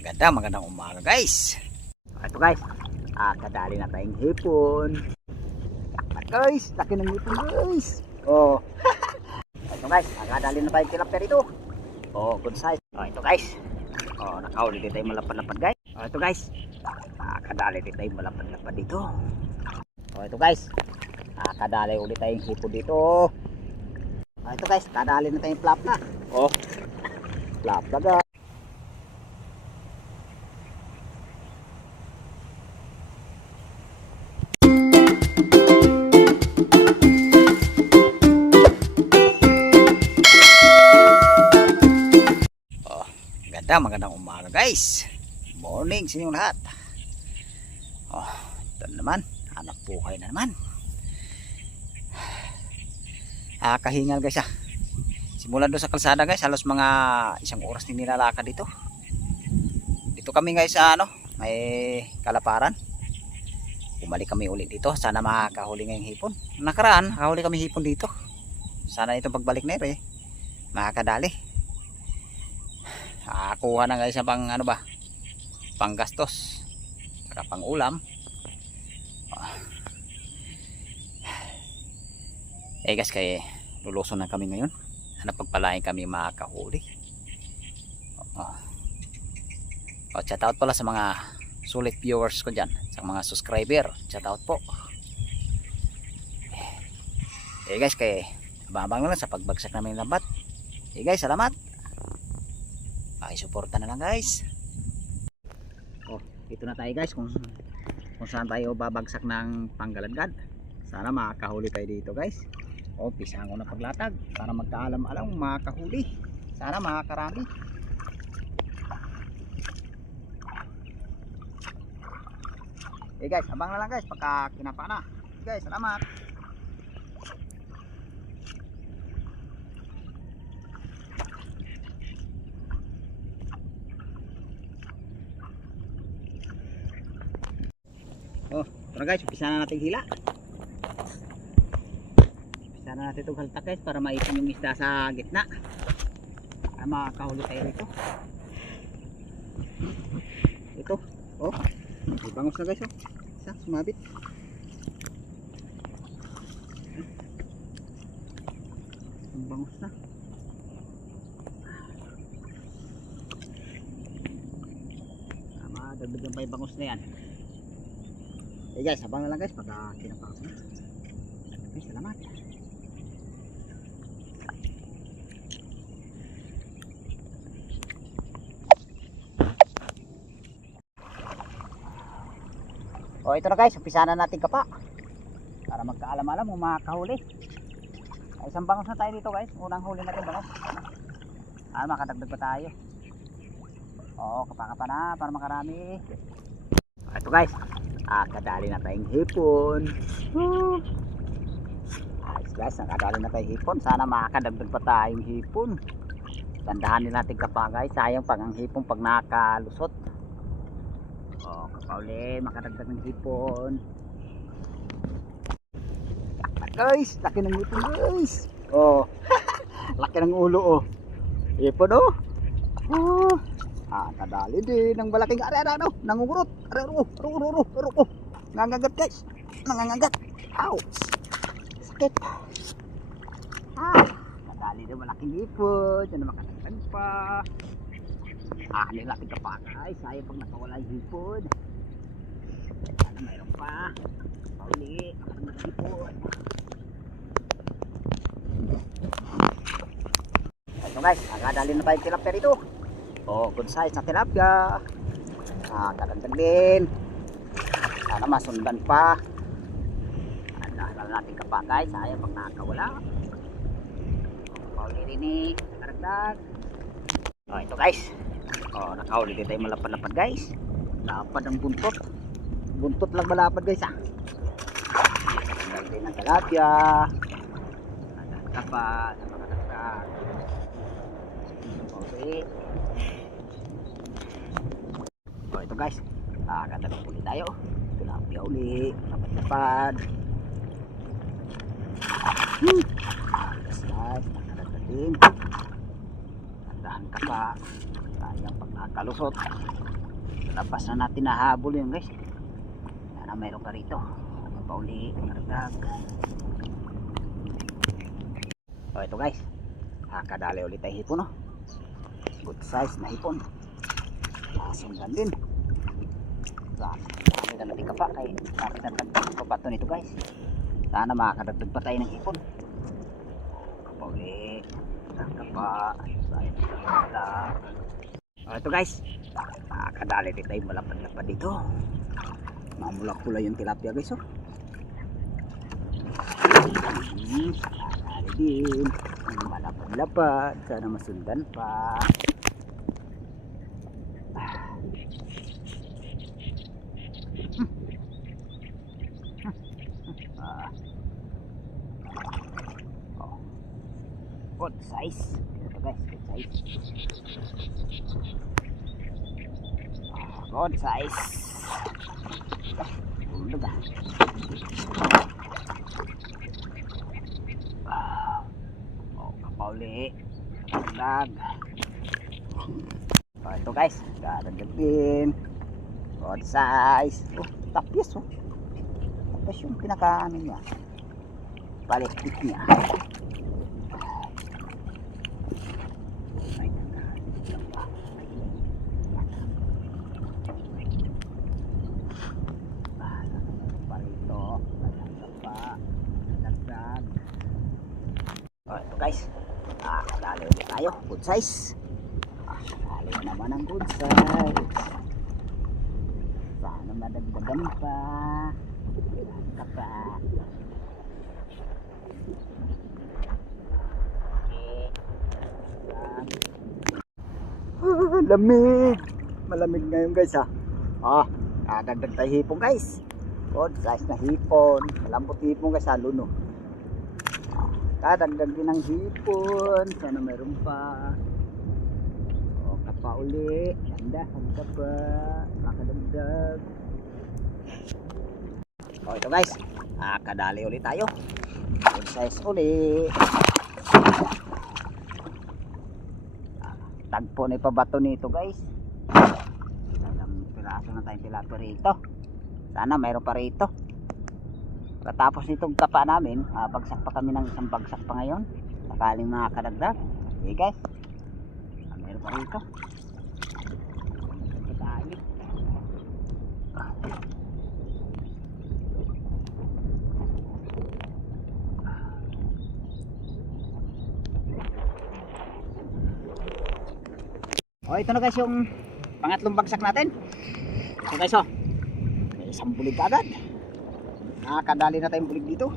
Magandang umaga guys. Ito guys, kadali na tayong hipon. Yakmat guys, laki ng hipon guys. Oh. Ito guys, kadali na tayong tilapia dito. Oh, good size. Oh, ito guys. Oh, nakahuli din tayong malapad-lapad guys. Oh, ito guys. Kadali din tayong malapad-lapad dito. Oh, ito guys. Kadali ulit tayong hipon dito. Oh, ito guys, kadali na tayong flap na. Oh. Flap na guys. Magandang umaga guys. Morning sa inyong lahat. Oh, ito naman, anak buhay na naman. Kahingal guys Simulan doon sa kalsada guys, halos mga 1 oras din nilalakad dito. Dito kami guys sa may Kalaparan. Bumalik kami ulit dito, sana makakahuli ngayong hipon. Nakaraan, nakahuli kami hipon dito. Sana itong pagbalik na makakadali. Kuha na guys sa pang pang gastos saka pang ulam. Guys, kaya luluson na kami ngayon. Sana pagpalain kami makakahuli. Shout out pala sa mga sulit viewers ko dyan, sa mga subscriber. Shout out po. Guys, kaya abang-abang lang sa pagbagsak namin ng lambat. Guys, salamat. Suporta na lang guys. Ito na tayo guys kung saan tayo babagsak ng panggaladgad. Sana makakahuli tayo dito guys. Pisahan ko na paglatag para magkaalam-alam makakahuli. Sana makakarami. Guys, abang na lang guys pagka kinapa na. Guys, salamat. Tara guys, umpisa na natin hila. Umpisa na natin itong haltak guys para maipon yung isda sa gitna. Para makakahuli tayo rito. Ito, may bangos na guys. Isa, sumabit. Ang bangos na. Dagdagan pa yung bangos na yan. Guys, abang na lang guys pagka kinapang na. Okay, salamat. Ito na guys, umpisa na natin kapa para magkaalam-alam kung makakahuli. Isang bangos na tayo dito guys. Unang huli natin bangos. Makadagdag pa tayo. Kapa-kapa na para makarami. Ito guys, kadali na tayong hipon. Ayos guys, nakadali na tayong hipon. Sana makakadagdag pa tayong hipon. Tandahan din natin kapa guys. Sayang pag ang hipon pag nakalusot. Kapa uli, makadagdag ng hipon. Guys, laki ng hipon guys. Laki ng ulo hipon kadali din ng malaking nangungurot. Nangangagat guys. Nangangagat. Ouch. Sakit. Kadali din malaking hipon. Yan naman makatagtag pa. Nilapit ka pa guys. Sayang pag nakawala yung hipon. Sana mayroon pa. Pauli. Makatagtag hipon. Ito guys, kadali na tayo tilapia rito. Good size na tilapia. Kadagdag din. Sana masundan pa. Andahan natin kapa guys. Sayang pag nakakawala. Pauli rin kadagdag. Ito guys. Nakahuli din tayo malapad-lapad guys. Lapad ang buntot. Buntot lang malapad guys Kadagdag din ang tilapia. Andahan kapa. Sama kadagdag. Okay. Ito guys, kadagdag ulit tayo. Tilapia uli, lapad-lapad. Guys, nakadagdag din. Tandaan ka pa. Sayang pag nakalusot. Labas na natin nahabol yun guys. Sana mayroon pa rito. Pauli, maragdag. O ito guys, kadali ulit tayo hipon, no? Good size na hipon. Sundan din. Sana na natin kapa kay kapit ang tagpapato nito guys. Sana makakadagdag pa tayo ng hipon. Pauli, kapa. O ito guys, kadali din tayo malapad-lapad dito. Mamulak pula yung tilapia guys, oh. Kadali din. Malapad-lapad. Sana masundan pa. Good size. Ito guys, good size. Good size. Ulog ah. Kapauli. Kapalag. Ito guys, dadagdag din. Good size. Tapis oh. Tapos yung pinaka-ano niya. Palistik niya. Ito guys, kadali ulit tayo. Good size. Kadali naman ang good size. Sana madagdagan pa. Lamig. Malamig ngayon guys ha. Kadagdag tayo hipon guys. Good size na hipon. Malambot hipon guys, halo no. Kadagdag din ng hipon. Sana mayroon pa. Kapa uli. Ganda. Kapa. Makadagdag. Ito guys. Kadali ulit tayo. Good size uli. Tagpo na ipabato nito guys. Ilang piraso na tayong tilapia rito. Sana mayroon pa rito. Katapos nitong kapa namin, bagsak pa kami ng isang bagsak pa ngayon. Sakaling makakadagdag. Okay guys, meron pa rito. Ito na guys yung pangatlong bagsak natin. Ito guys may isang bulig agad. Kadali na tayong bulig dito.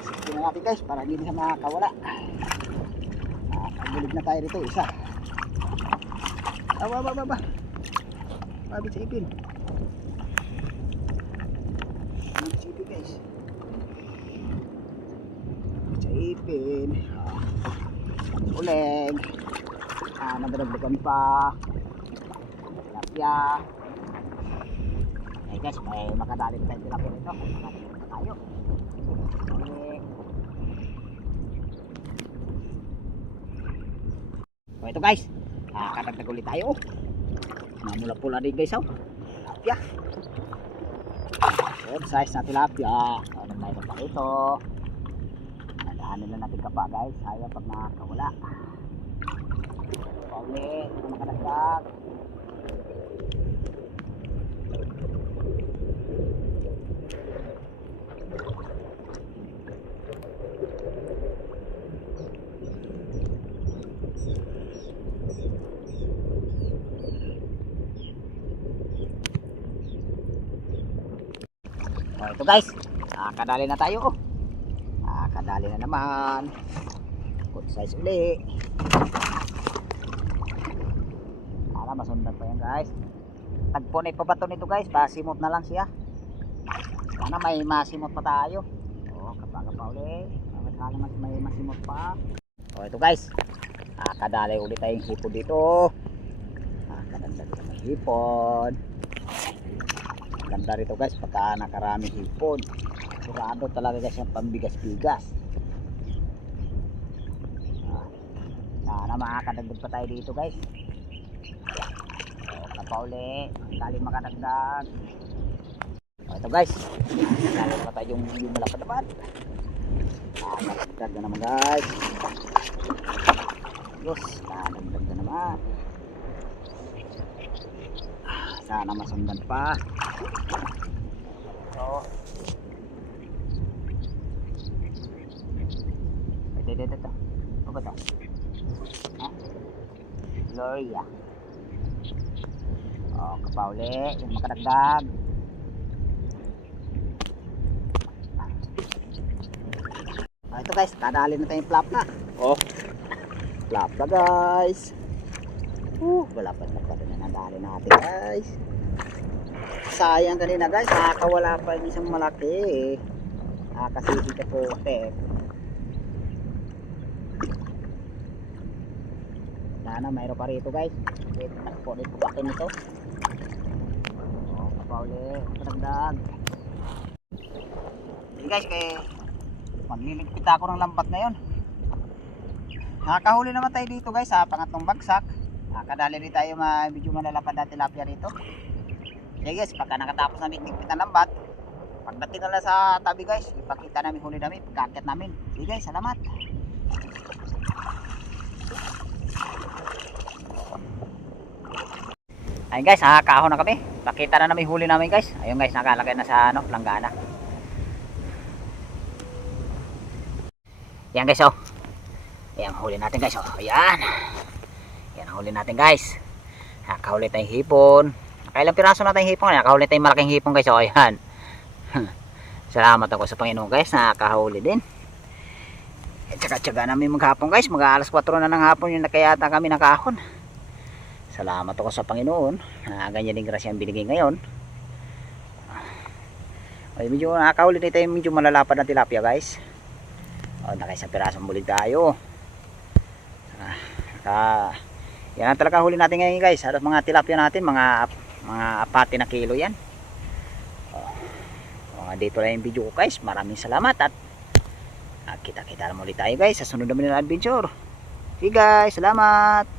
Sige na natin guys para hindi na makakawala. Bulig na tayo rito isa. Mabit sa ipin. Mabit sa ipin guys. Mabit sa ipin. Uleg. Nadadagdagan pa. Tilapia. Guys, may makadali tayo tilapia nito. Makadali tayo. So ito guys, kadagdag ulit tayo. Mamula-pula din guys, tilapia. Good size na tilapia. Ano tayo pa ito? Nadahanin lang natin kapa guys. Ayaw pag nakakawala. Paulit, makadagdag. Ito guys, kadali na tayo. Kadali na naman. Good size uli. Para masundan pa yan guys. Tagpo na ipabato nito guys. Pasimot na lang siya. Sana may masimot pa tayo. Kapag uli. May masimot pa. Ito guys, kadali ulit tayong hipon dito. Kadagdag na hipon. Ganda rito guys pagka nakarami hipon. Sigurado talaga guys yung pambigas-bigas. Sana makakadagdag pa tayo dito guys. kapauli. Dali makadagdag. Ito guys, lalo na tayo yung malapad na pan. Nakadagdag na naman guys. Diyos, nakadagdag na naman. Sana masundan pa. So, ito. Ano ba ito? Ha? Gloria. O, kapauli. Yung makadagdag. Ito guys, kadali na tayong flap na. Oh, flap na guys. Wala pa na nadali natin guys. Sayang kanina guys, nakakawala pa yung isang malaki. Kasi dito po sana mayroon pa rito guys. Dito po bakin ito. Oh, kapauli, karagdag. Hey guys, magliligpit ako ng lambat ngayon. Nakakahuli naman tayo dito guys sa pangatlong bagsak. Nakadali rin tayo medyo malalapad na tilapia rito. Okay guys, pagka nakatapos namin ligpit ng lambat, pagdating na lang sa tabi guys, ipakita namin huli namin, pagkakit namin. Okay guys, salamat. Ayun guys, nakakahon na kami. Pakita na namin huli namin guys. Ayun guys, nakalagay na sa planggana. Yan guys, oh. Yan huli natin guys, oh. Ayan. Yan huli natin guys. Nakahuli tayong hipon. Nakailang piraso na tayong hipon. Nakahuli tayong malaking hipon guys, oh. Ayan. Salamat ako sa Panginoon guys. Nakahuli din. Tsaka-tsaga namin maghapon guys. Mag alas 4 na ng hapon yung nakayata kami nakahon. Salamat ako sa Panginoon. Ganyan din grasya ang binigay ngayon. Ay, medyo nakahuli din tayo medyo malalapad na tilapia guys. Nakaisang pirasong bulig tayo. Yan ang talaga huli natin ngayon guys. At mga tilapia natin, mga apati na kilo yan. Dito lang yung video ko guys. Maraming salamat at kita-kita na ulit tayo guys sa sunod naman na adventure. Okay guys, salamat.